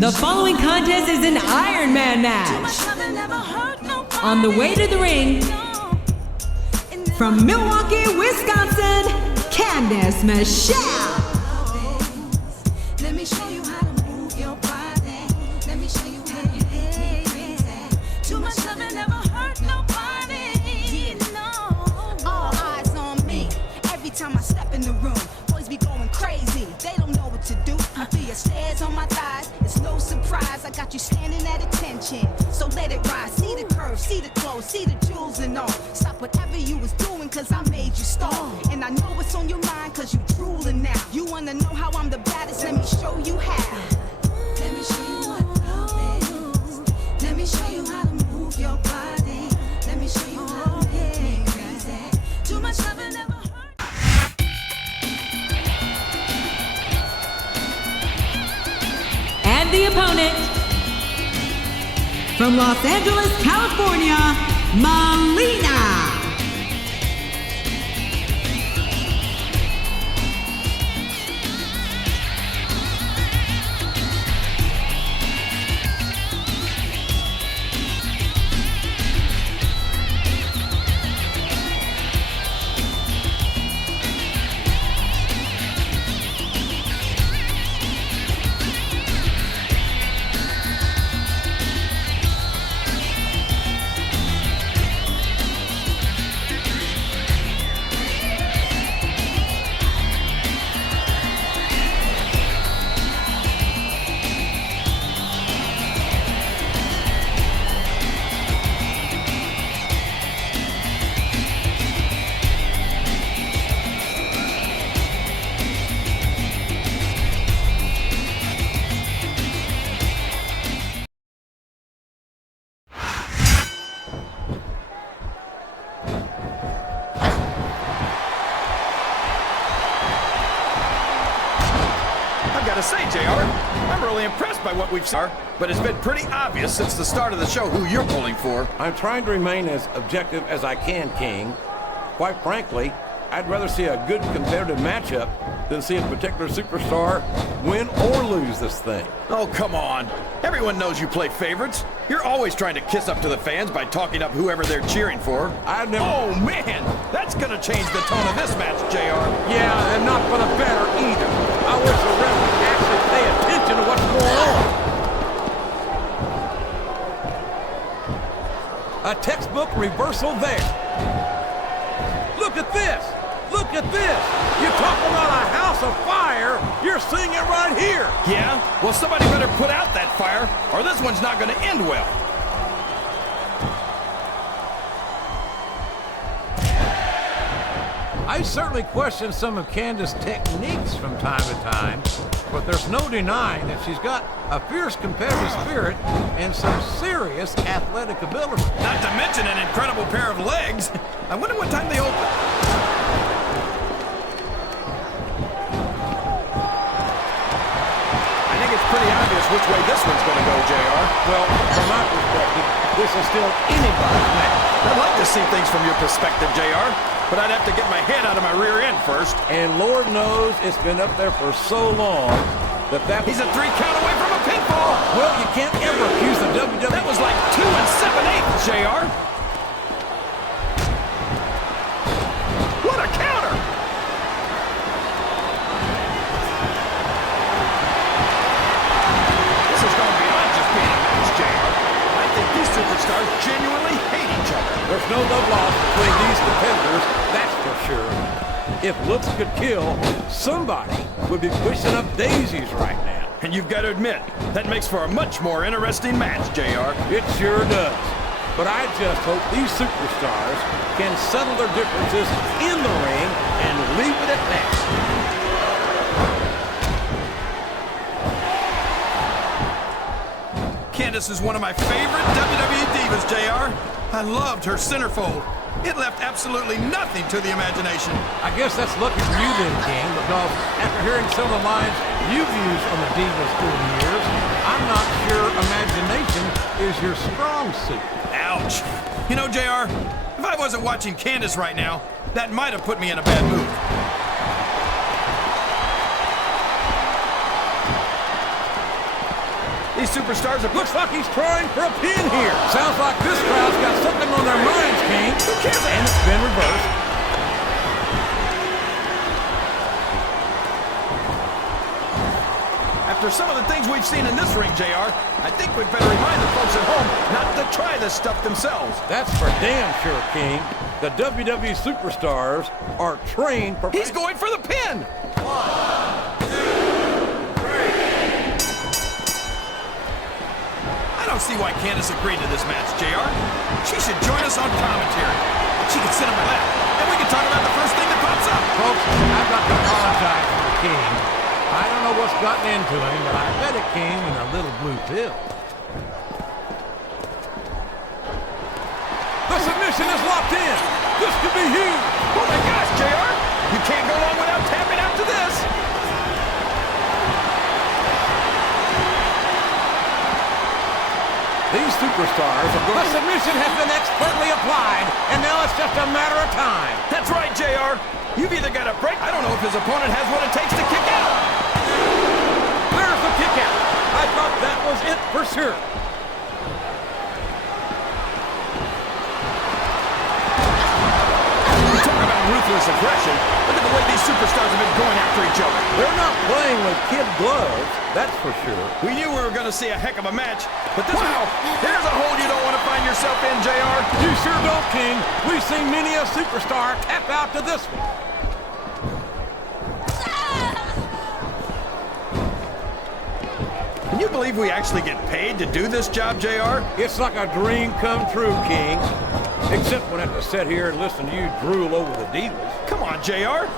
The following contest is an Ironman match. On the way to the ring, from Milwaukee, Wisconsin, Candicemichelle. Let me show you how to move your body. Let me show you how to make me crazy. Too much loving never hurt nobody. No. All eyes on me. Every time I step in the room, boys be going crazy. They don't know what to do. I feel your stares on my thighs. It's no surprise. I got you standing at attention. So let it rise. See the curves, see the clothes, see the jewels and all. Stop whatever you was doing, cause I made you stall. And I know what's on your mind, cause you drooling now. You wanna know how I'm the baddest? Let me show you how. Let me show you what love is. Let me show you how to move your body. Let me show you how to make me crazy. Too much love and never hurt. And the opponent, from Los Angeles, California, Melina. Say, JR, I'm really impressed by what we've seen, but it's been pretty obvious since the start of the show who you're pulling for. I'm trying to remain as objective as I can, King. Quite frankly, I'd rather see a good competitive matchup than see a particular superstar win or lose this thing. Oh, come on. Everyone knows you play favorites. You're always trying to kiss up to the fans by talking up whoever they're cheering for. I've never... Oh, man! That's gonna change the tone of this match, JR. Yeah, and not for the better either. I wish the ref would actually pay attention to what's going on. A textbook reversal there. Look at this! Look at this! You're talking about a house of fire, you're seeing it right here! Yeah? Well, somebody better put out that fire, or this one's not gonna end well. I certainly question some of Candice's techniques from time to time, but there's no denying that she's got a fierce competitive spirit and some serious athletic ability. Not to mention an incredible pair of legs. I wonder what time they open. Pretty obvious which way this one's going to go, JR. Well, from my perspective, this is still anybody's match. I'd like to see things from your perspective, JR, but I'd have to get my head out of my rear end first. And Lord knows it's been up there for so long that He's a 3 count away from a pinfall. Well, you can't ever accuse the WWE. That was like 2 7/8, JR. What a counter! Superstars genuinely hate each other. There's no love lost between these competitors, that's for sure. If looks could kill, somebody would be pushing up daisies right now. And you've got to admit, that makes for a much more interesting match, JR. It sure does. But I just hope these superstars can settle their differences in the ring and leave it at that. Candice is one of my favorite WWE divas, JR. I loved her centerfold. It left absolutely nothing to the imagination. I guess that's lucky for you then, King, because after hearing some of the lines you've used on the divas through the years, I'm not sure imagination is your strong suit. Ouch. You know, JR, if I wasn't watching Candice right now, that might have put me in a bad mood. These superstars have... Looks like he's trying for a pin here. Sounds like this crowd's got something on their minds, King. Who cares? And it's been reversed. After some of the things we've seen in this ring, JR, I think we'd better remind the folks at home not to try this stuff themselves. That's for damn sure, King. The WWE superstars are trained for... He's going for the pin! 1, 2, 3. I don't see why Candice agreed to this match, JR. She should join us on commentary. She can sit on my lap, and we can talk about the first thing that pops up. Folks, I've got to apologize to the King. I don't know what's gotten into him, but I bet it came in a little blue pill. The submission is locked in. This could be huge. Oh my gosh, JR! You can't go long without tapping out to this. These superstars are going... The submission has been expertly applied, and now it's just a matter of time. That's right, JR. You've either got a break. I don't know if his opponent has what it takes to kick out. There's the kick out. I thought that was it for sure. Talk about ruthless aggression. Look at the way these superstars have been going after each other. They're not playing with kid gloves, that's for sure. We knew we were going to see a heck of a match, but this... Wow! There's a hole you don't want to find yourself in, JR. You sure don't, King. We've seen many a superstar tap out to this one. Can you believe we actually get paid to do this job, JR? It's like a dream come true, King. Except when I have to sit here and listen to you drool over the divas. Come on, JR.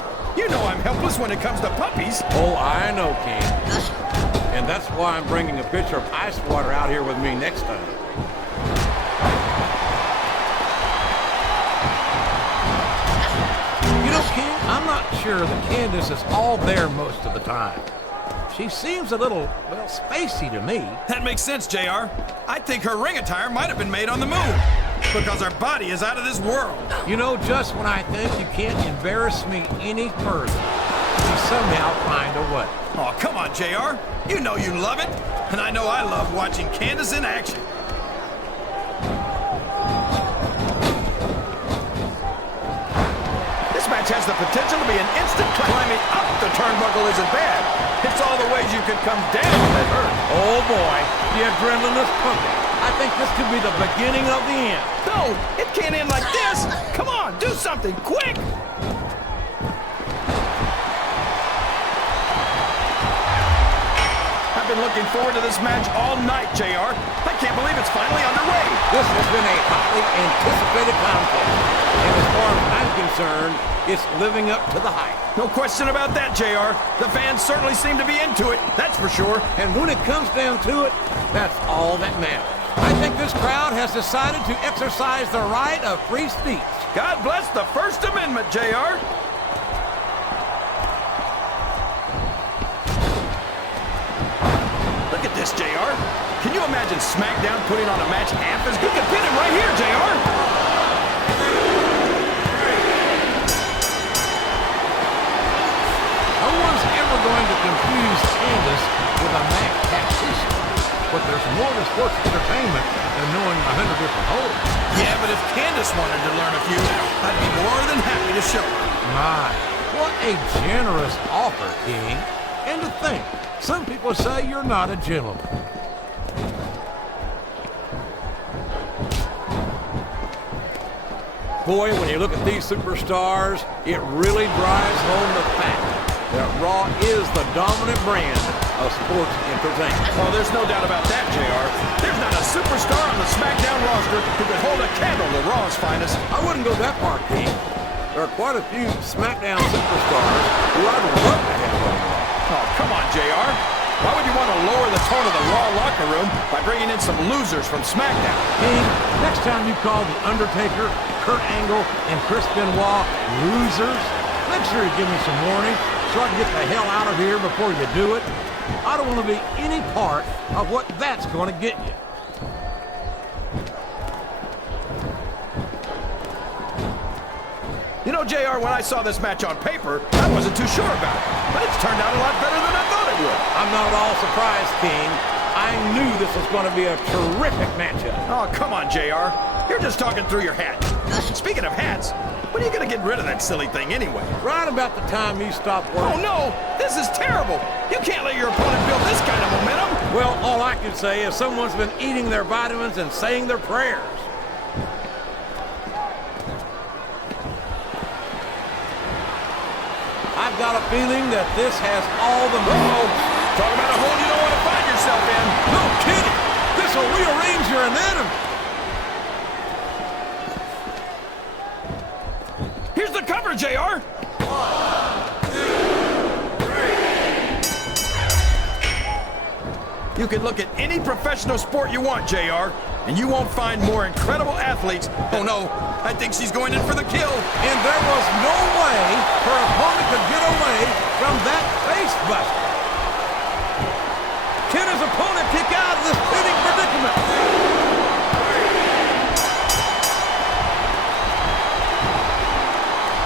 You know I'm helpless when it comes to puppies. Oh, I know, King. And that's why I'm bringing a pitcher of ice water out here with me next time. You know, King, I'm not sure that Candice is all there most of the time. She seems a little, well, spacey to me. That makes sense, JR. I think her ring attire might have been made on the move, because her body is out of this world. You know, just when I think you can't embarrass me any further, you somehow find a way. Oh, come on, JR. You know you love it, and I know I love watching Candice in action. This match has the potential to be an instant climbing up the turnbuckle isn't bad. It's all the ways you can come down that hurt. Oh boy, the adrenaline is pumping. I think this could be the beginning of the end. No, it can't end like this. Come on, do something, quick. I've been looking forward to this match all night, JR. I can't believe it's finally underway. This has been a hotly anticipated contest. And as far as I'm concerned, it's living up to the hype. No question about that, JR. The fans certainly seem to be into it, that's for sure. And when it comes down to it, that's all that matters. I think this crowd has decided to exercise the right of free speech. God bless the First Amendment, JR. Look at this, JR. Can you imagine SmackDown putting on a match half as good? You can pin him right here, JR. No one's ever going to confuse Candice with a Mac tactician. But there's more to sports entertainment than knowing 100 different holds. Yeah, but if Candice wanted to learn a few, I'd be more than happy to show her. My, what a generous offer, King. And to think, some people say you're not a gentleman. Boy, when you look at these superstars, it really drives home the fact that Raw is the dominant brand of sports entertainment. Oh, there's no doubt about that, JR. There's not a superstar on the SmackDown roster who could hold a candle to Raw's finest. I wouldn't go that far, King. There are quite a few SmackDown superstars who I'd love to have on Raw. Oh, come on, JR. Why would you want to lower the tone of the Raw locker room by bringing in some losers from SmackDown? King, next time you call The Undertaker, Kurt Angle, and Chris Benoit losers, make sure you give me some warning so I can get the hell out of here before you do it. I don't want to be any part of what that's going to get you. You know, JR, when I saw this match on paper, I wasn't too sure about it. But it's turned out a lot better than I thought it would. I'm not at all surprised, King. I I knew this was going to be a terrific matchup. Oh, come on, JR. You're just talking through your hat. Speaking of hats, when are you going to get rid of that silly thing anyway? Right about the time you stop working. Oh, no! This is terrible! You can't let your opponent build this kind of momentum! Well, all I can say is someone's been eating their vitamins and saying their prayers. I've got a feeling that this has all the... Uh-oh! Talk about a hole you don't want to find yourself in! No kidding! This will rearrange your anatomy! Here's the cover, JR! 1, 2, 3. You can look at any professional sport you want, JR, and you won't find more incredible athletes. Oh no, I think she's going in for the kill. And there was no way her opponent could get away from that face buster. Can his opponent kick out of this pinning predicament?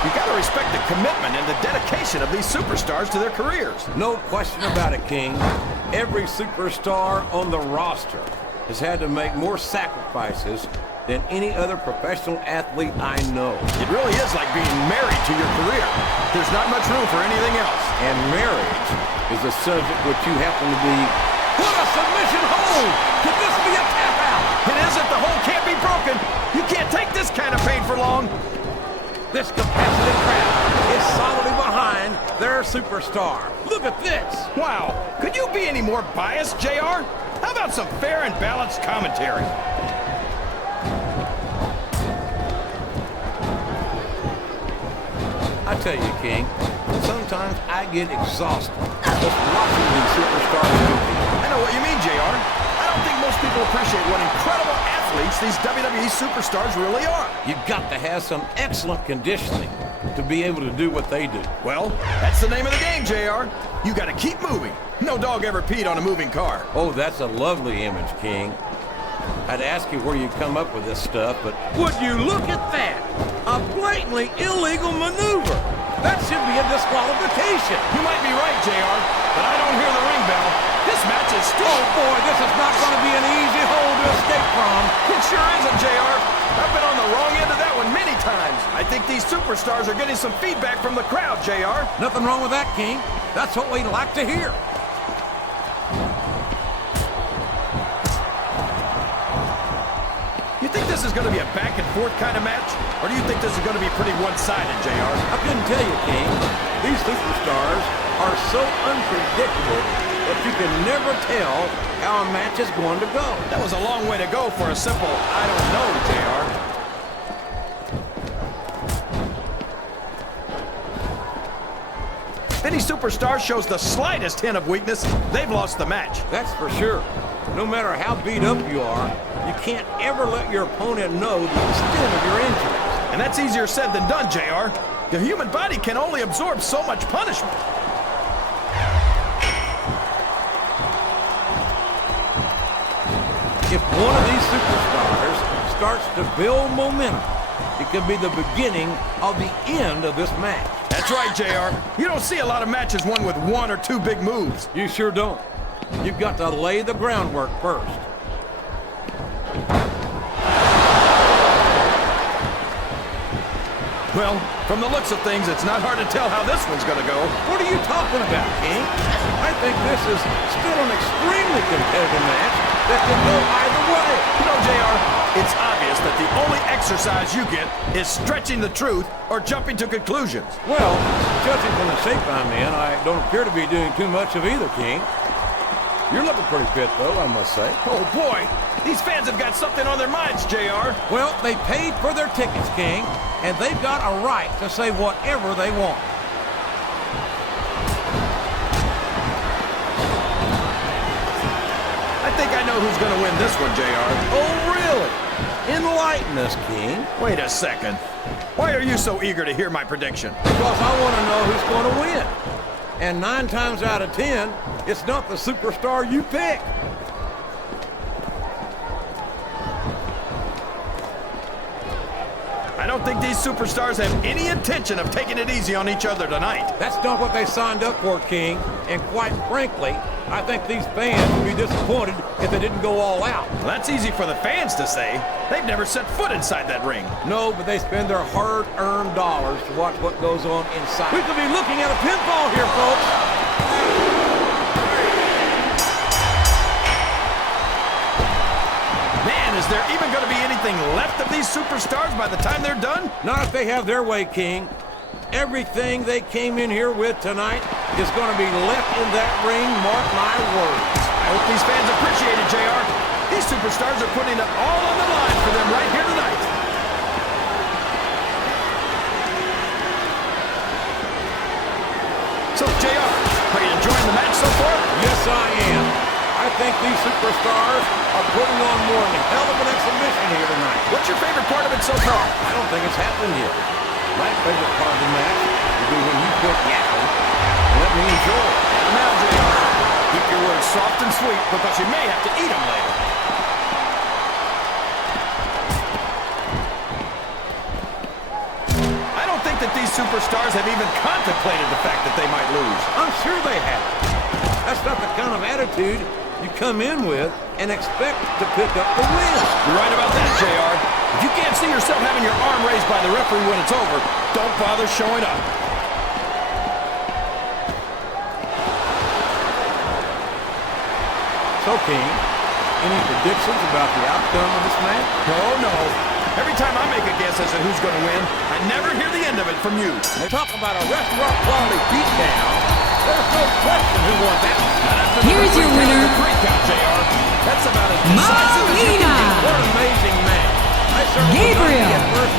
You gotta respect the commitment and the dedication of these superstars to their careers. No question about it, King. Every superstar on the roster has had to make more sacrifices than any other professional athlete I know. It really is like being married to your career. There's not much room for anything else. And marriage is a subject which you happen to be... What a submission hold! Could this be a tap out? It isn't. The hole can't be broken. You can't take this kind of pain for long. This competitive crowd is solidly behind their superstar. Look at this. Wow. Could you be any more biased, JR? How about some fair and balanced commentary? I tell you, King, sometimes I get exhausted just watching these superstars compete. I know what you mean, JR. I don't think most people appreciate what incredible athletes these WWE superstars really are. You've got to have some excellent conditioning to be able to do what they do. Well, that's the name of the game, JR. You got to keep moving. No dog ever peed on a moving car. Oh, that's a lovely image, King. I'd ask you where you come up with this stuff, but would you look at that? A blatantly illegal maneuver. That should be a disqualification. You might be right, JR, but I don't hear the ring bell. This match is still... Oh, boy, this is not going to be an easy hole to escape from. It sure isn't, JR. I've been on the wrong end of that one many times. I think these superstars are getting some feedback from the crowd, JR. Nothing wrong with that, King. That's what we'd like to hear. You think this is going to be a back-and-forth kind of match? Or do you think this is going to be pretty one-sided, JR? I couldn't tell you, King. These superstars are so unpredictable that you can never tell how a match is going to go. That was a long way to go for a simple, I don't know, JR. If any superstar shows the slightest hint of weakness, they've lost the match. That's for sure. No matter how beat up you are, you can't ever let your opponent know the extent of your injuries. And that's easier said than done, JR. The human body can only absorb so much punishment. If one of these superstars starts to build momentum, it could be the beginning of the end of this match. That's right, JR. You don't see a lot of matches won with 1 or 2 big moves. You sure don't. You've got to lay the groundwork first. Well, from the looks of things, it's not hard to tell how this one's going to go. What are you talking about, King? I think this is still an extremely competitive match that can go either way. You know, JR, it's obvious that the only exercise you get is stretching the truth or jumping to conclusions. Well, judging from the shape I'm in, I don't appear to be doing too much of either, King. You're looking pretty fit, though, I must say. Oh, boy. These fans have got something on their minds, JR. Well, they paid for their tickets, King, and they've got a right to say whatever they want. I think I know who's going to win this one, JR. Oh, really? Enlighten us, King. Wait a second. Why are you so eager to hear my prediction? Because I want to know who's going to win. And 9 times out of 10, it's not the superstar you pick. I I don't think these superstars have any intention of taking it easy on each other tonight. That's not what they signed up for, King. And quite frankly, I think these fans would be disappointed if they didn't go all out. Well, that's easy for the fans to say. They've never set foot inside that ring. No, but they spend their hard-earned dollars to watch what goes on inside. We could be looking at a pinfall here, folks. Man, is there even going to be anything left of these superstars by the time they're done? Not if they have their way, King. Everything they came in here with tonight is going to be left in that ring, mark my words. I hope these fans appreciate it, JR. These superstars are putting it all on the line for them right here tonight. So, JR, are you enjoying the match so far? Yes, I am. I think these superstars are putting on more than a hell of an exhibition here tonight. What's your favorite part of it so far? I don't think it's happened yet. My favorite part of the match will be when you quit yapping and let me enjoy it. Now, JR, keep your words soft and sweet because you may have to eat them later. I don't think that these superstars have even contemplated the fact that they might lose. I'm sure they have. That's not the kind of attitude you come in with and expect to pick up the win. You're right about that, JR. If you can't see yourself having your arm raised by the referee when it's over, don't bother showing up. So, King, any predictions about the outcome of this match? Oh, no. Every time I make a guess as to who's going to win, I never hear the end of it from you. They talk about a restaurant quality beatdown. There's no question who won that one. Here is your winner, Count, JR. That's about as decisive as you can Melina. get. What an amazing match. I certainly Gabriel. did not get first